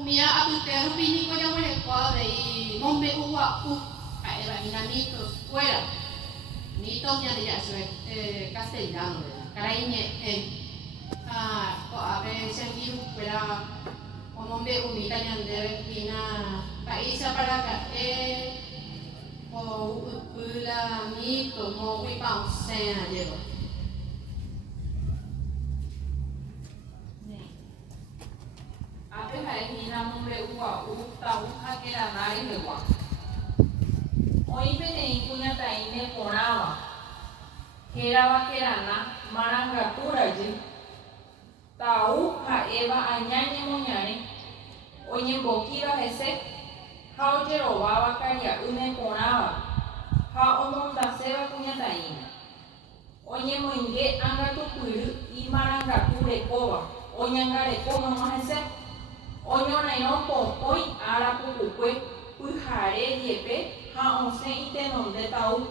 Umia apitero pini ko ya wale kwa de mombe uwa u era minamito fuera. Nito nya de ya castellano caraiñe ko ave sengiru fuera o mombe umita nya de pina paisa para ka o ula mito mo wi pa sen ayer. Ape hai hina mombe uwa uta uha kera nari hewa. Oipe ne ikunya taine konawa. Herawa kerana maranga turaje. Tau ha eva anyanye monyane. Oye bokiva hese. Ha ojero baba karia une konawa. Ha omonda seva kunya taine. Oye moinge anga tukuru i maranga ture kova. Onyangare koma mahese. Oñona inopo hoy ara pupukue pyhare diepe ha once itenonde tau.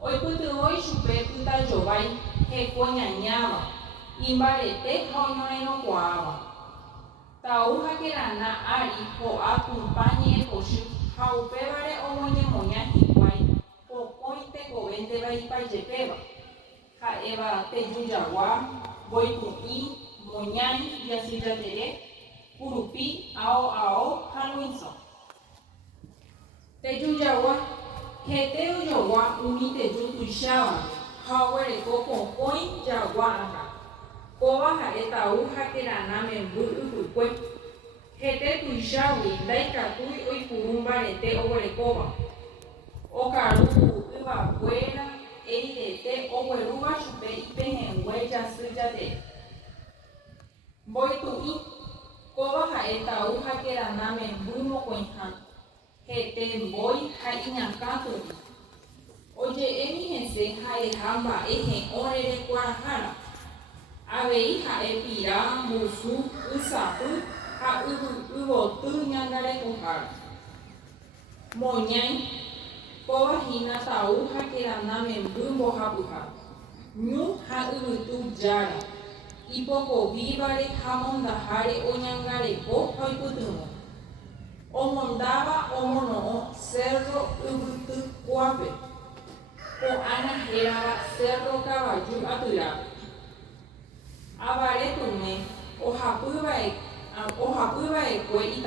Hoy putu hoy chupe puta jovai heko ñañava imbarete ha oñona inokuava. Tau hakerana ari ho acompañe poshu ha upevare omoñemoña hikuai pokoite kovende vaipajepeva ha eva tejujagua voitu'i moñai yasijatere Curupi, ao, Hanuinson. Tejujawa, Heteu Jawa, Unite Jutuishawa, Howere Coco Point Jaguanga. Cova Hareta Uja Kerana Membu Uque. Hete Tuishawi, Daikatui Oipurumba Rete Overecova. Ocaru, Uva Buena, Eirete, Overuba Chupe, Ipengue, Jasujate. Boitui. Kova haeta uha kerana membumo koihan. Hete boi ha iñakatu. Oye emi hese ha ehamba ehe orere kuarahara. Avei ha epira musu usapu ha uvotu ñangare kuhara. Moñai kova hina tau ha kerana membumo hapuha. Ñu ha uvutu jara. Ipoko vivare hamondahare oñangareko hoipytyvõ. Omondava